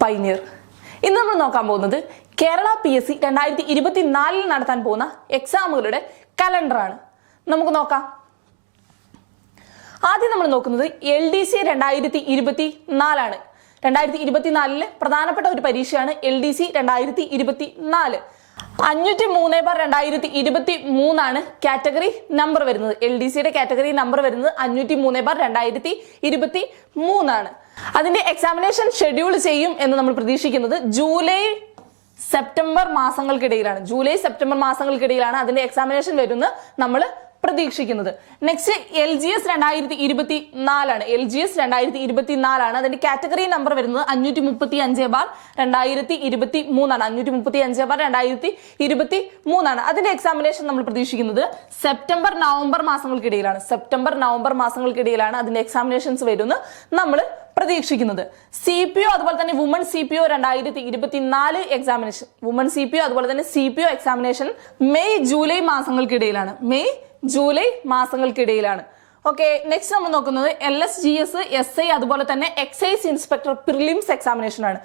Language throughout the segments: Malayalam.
പൈനിയർ ഇന്ന് നമ്മൾ നോക്കാൻ പോകുന്നത് കേരള പി എസ് സി രണ്ടായിരത്തി ഇരുപത്തിനാലിൽ നടത്താൻ പോകുന്ന എക്സാമുകളുടെ കലണ്ടറാണ് നമുക്ക് നോക്കാം. ആദ്യം നമ്മൾ നോക്കുന്നത് എൽ ഡി സി രണ്ടായിരത്തി ഇരുപത്തി നാലാണ് രണ്ടായിരത്തി ഇരുപത്തിനാലിൽ പ്രധാനപ്പെട്ട ഒരു പരീക്ഷയാണ് എൽ ഡി സി രണ്ടായിരത്തി ഇരുപത്തി നാല് അഞ്ഞൂറ്റി മൂന്ന് ബാർ രണ്ടായിരത്തി ഇരുപത്തി മൂന്നാണ് കാറ്റഗറി നമ്പർ വരുന്നത് എൽ ഡി സിയുടെ കാറ്റഗറി നമ്പർ വരുന്നത് അഞ്ഞൂറ്റി മൂന്ന് ബാർ രണ്ടായിരത്തി ഇരുപത്തി മൂന്നാണ് അതിന്റെ എക്സാമിനേഷൻ ഷെഡ്യൂൾ ചെയ്യും എന്ന് നമ്മൾ പ്രതീക്ഷിക്കുന്നത് ജൂലൈ സെപ്റ്റംബർ മാസങ്ങൾക്കിടയിലാണ്. ജൂലൈ സെപ്റ്റംബർ മാസങ്ങൾക്കിടയിലാണ് അതിന്റെ എക്സാമിനേഷൻ വരുന്നത് നമ്മൾ പ്രതീക്ഷിക്കുന്നത്. നെക്സ്റ്റ് എൽ ജി എസ് രണ്ടായിരത്തി ഇരുപത്തി നാലാണ് എൽ ജി എസ് രണ്ടായിരത്തി ഇരുപത്തി നാലാണ് അതിന്റെ കാറ്റഗറി നമ്പർ വരുന്നത് അഞ്ഞൂറ്റി മുപ്പത്തി അഞ്ച് ബാർ രണ്ടായിരത്തി ഇരുപത്തി മൂന്നാണ് അഞ്ഞൂറ്റി മുപ്പത്തി അഞ്ച് ബാർ രണ്ടായിരത്തി ഇരുപത്തി മൂന്നാണ് അതിന്റെ എക്സാമിനേഷൻ നമ്മൾ പ്രതീക്ഷിക്കുന്നത് സെപ്റ്റംബർ നവംബർ മാസങ്ങൾക്കിടയിലാണ്. സെപ്റ്റംബർ നവംബർ മാസങ്ങൾക്കിടയിലാണ് അതിന്റെ എക്സാമിനേഷൻസ് വരുന്നത് നമ്മൾ പ്രതീക്ഷിക്കുന്നത്. സി പി ഒ അതുപോലെ തന്നെ വുമൺ സി പി ഒ രണ്ടായിരത്തി ഇരുപത്തിനാല് examination woman C P O അതുപോലെ തന്നെ C P O examination May July മാസങ്ങൾക്കിടയിലാണ്. May July മാസങ്ങൾക്കിടയിലാണ്. ഓക്കെ നെക്സ്റ്റ് നമ്മൾ നോക്കുന്നത് L S G S S I അതുപോലെ തന്നെ എക്സൈസ് ഇൻസ്പെക്ടർ പ്രിലിംസ് എക്സാമിനേഷൻ ആണ്.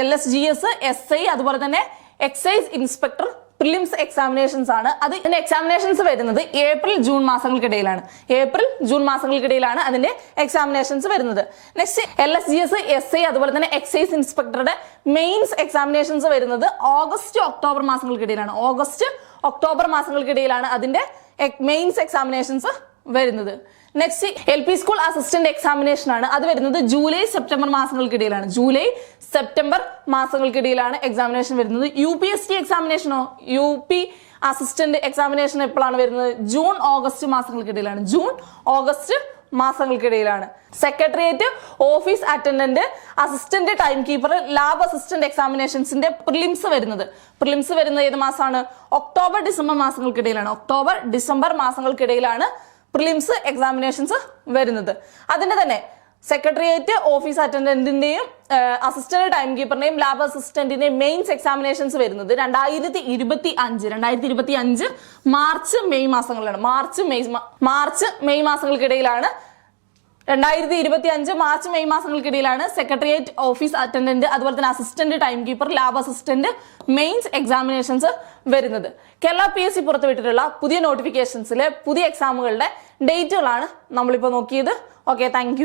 L S G S S I അതുപോലെ തന്നെ എക്സൈസ് ഇൻസ്പെക്ടർ പ്രിലിംസ് എക്സാമിനേഷൻസ് ആണ്. അത് ഇതിന്റെ എക്സാമിനേഷൻസ് വരുന്നത് ഏപ്രിൽ ജൂൺ മാസങ്ങൾക്കിടയിലാണ്. ഏപ്രിൽ ജൂൺ മാസങ്ങൾക്കിടയിലാണ് അതിന്റെ എക്സാമിനേഷൻസ് വരുന്നത്. Next L S G S S I അതുപോലെ തന്നെ എക്സൈസ് ഇൻസ്പെക്ടറുടെ മെയിൻസ് എക്സാമിനേഷൻസ് വരുന്നത് ഓഗസ്റ്റ് ഒക്ടോബർ മാസങ്ങൾക്കിടയിലാണ്. ഓഗസ്റ്റ് ഒക്ടോബർ മാസങ്ങൾക്കിടയിലാണ് അതിന്റെ മെയിൻസ് എക്സാമിനേഷൻസ് വരുന്നത്. Next L P school assistant examination ആണ്. അത് വരുന്നത് ജൂലൈ സെപ്റ്റംബർ മാസങ്ങൾക്കിടയിലാണ്. ജൂലൈ സെപ്റ്റംബർ മാസങ്ങൾക്കിടയിലാണ് എക്സാമിനേഷൻ വരുന്നത്. യു പി എസ് ടി എക്സാമിനേഷനോ യു പി അസിസ്റ്റന്റ് എക്സാമിനേഷൻ എപ്പോഴാണ് വരുന്നത്? ജൂൺ ഓഗസ്റ്റ് മാസങ്ങൾക്കിടയിലാണ്. June August മാസങ്ങൾക്കിടയിലാണ്. Secretariat office attendant assistant time keeper lab assistant എക്സാമിനേഷൻസിന്റെ prelims വരുന്നത്. പ്രിലിംസ് വരുന്നത് ഏത് മാസമാണ് ഒക്ടോബർ ഡിസംബർ മാസങ്ങൾക്കിടയിലാണ്. ഒക്ടോബർ ഡിസംബർ മാസങ്ങൾക്കിടയിലാണ് പ്രിലിംസ് എക്സാമിനേഷൻസ് വരുന്നത്. അതിന്റെ തന്നെ സെക്രട്ടേറിയറ്റ് ഓഫീസ് അറ്റൻഡന്റിന്റെയും അസിസ്റ്റന്റ് ടൈം കീപ്പറിന്റെയും ലാബ് അസിസ്റ്റന്റിന്റെയും മെയിൻസ് എക്സാമിനേഷൻസ് വരുന്നത് രണ്ടായിരത്തി ഇരുപത്തി അഞ്ച് രണ്ടായിരത്തി ഇരുപത്തി അഞ്ച് മാർച്ച് മെയ് മാസങ്ങളിലാണ്. മാർച്ച് മെയ് മാർച്ച് മെയ് മാസങ്ങൾക്കിടയിലാണ് രണ്ടായിരത്തി ഇരുപത്തി അഞ്ച് മാർച്ച് മെയ് മാസങ്ങൾക്കിടയിലാണ് സെക്രട്ടേറിയറ്റ് ഓഫീസ് അറ്റൻഡന്റ് അതുപോലെ തന്നെ assistant time keeper lab assistant mains examinations വരുന്നത്. കേരള പി എസ് സി പുറത്തുവിട്ടിട്ടുള്ള പുതിയ നോട്ടിഫിക്കേഷൻസിലെ പുതിയ എക്സാമുകളുടെ ഡേറ്റുകളാണ് നമ്മളിപ്പോൾ നോക്കിയത്. Okay thank